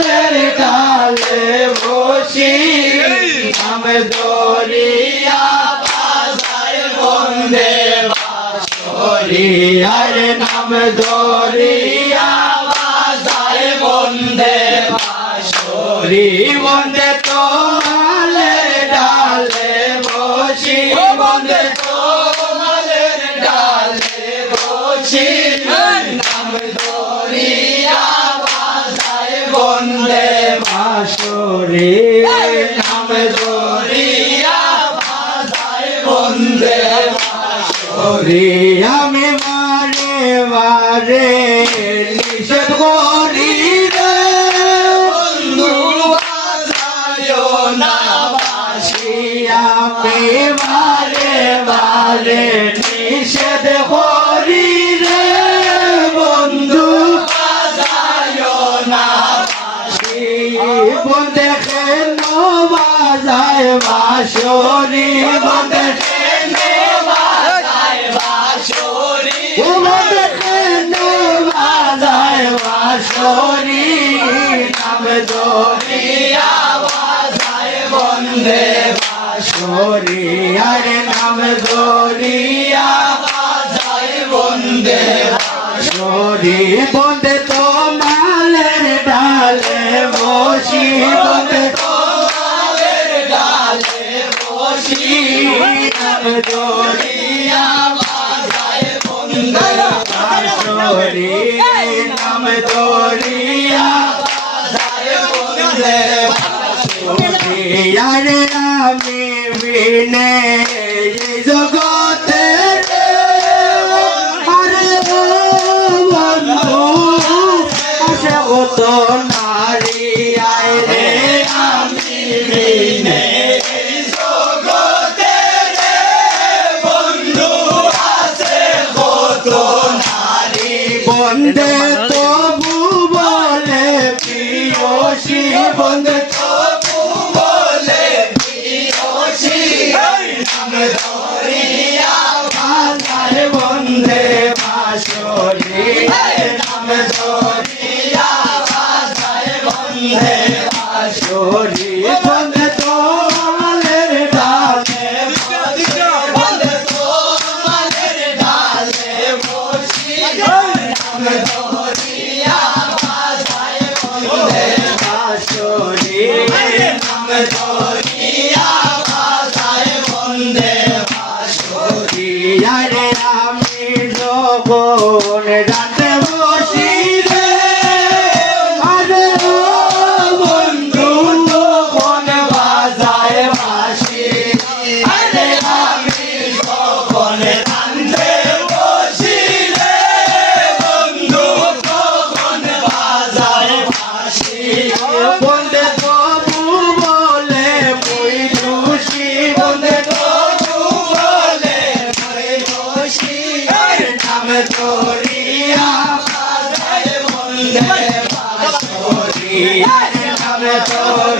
মালের ডালে বসি নাম দরিয়া বাজায় বন্দে বাঁশরি আরে নাম দরিয়া বাজায় বন্দে বাঁশরি বন্দে তো মালের ডালে বসি বন্দে তো মালের ডালে বসি নাম দরিয়া বাজায় বন্দে বাঁশরি নাম দরিয়া বাজায় বন্দে বাঁশরি আমি মারে মারে নিষেধ করি রে বন্ধু বাজায় না বাঁশি আমি মারে মারে নিষেধ করি রে বন্ধু বাজায় না বাঁশি বন্দে কেন বাজায় বাঁশরি বন্দে কেন বাজায় বাঁশরি বন্দে কেন বাজায় বাঁশরি নাম দরিয়া বাজায় বন্দে বাঁশরি আরে নাম দরিয়া বাজায় বন্দে বাঁশরি বন্দে তো মালের ডালে বসি বন্দে তো মালের ডালে বসি নাম দরিয়া বাজায় বন্দে বাঁশরি নাম দরিয়া বাজায় বন্দে বাঁশরি আরে আমি বিনে এই জগতে আরে ও বন্ধু আসে কত নারী আয় রে আমি বিনে এই জগতে রে বন্ধু আসে কত নারী বন্দে তবু বলে প্রিয়সী বন্দে তবু বলে প্রিয়সী নাম দরিয়া বাজায় বন্দে বাঁশরি নাম দরিয়া বাজায় বন্দে বাঁশরি বন্দে তো মালের ডালে বন্দে তো মালের ডালে বসি নাম দরিয়া বাজায় বন্দে বাঁশরি নাম দরিয়া বাজায় বন্দে বাঁশরি আরে আমি যখন রাতে বসি রে আরে ও বন্ধু তখন বাজায় বাঁশি আরে আমি যখন রাতে বসি রে বন্ধু তখন বাজায় বাঁশি বন্দে তবু বলে মই খুশি বন্দে তবু বলে মই খুশি নাম দরিয়া বাজায় বন্দে বাঁশরি নাম দরিয়া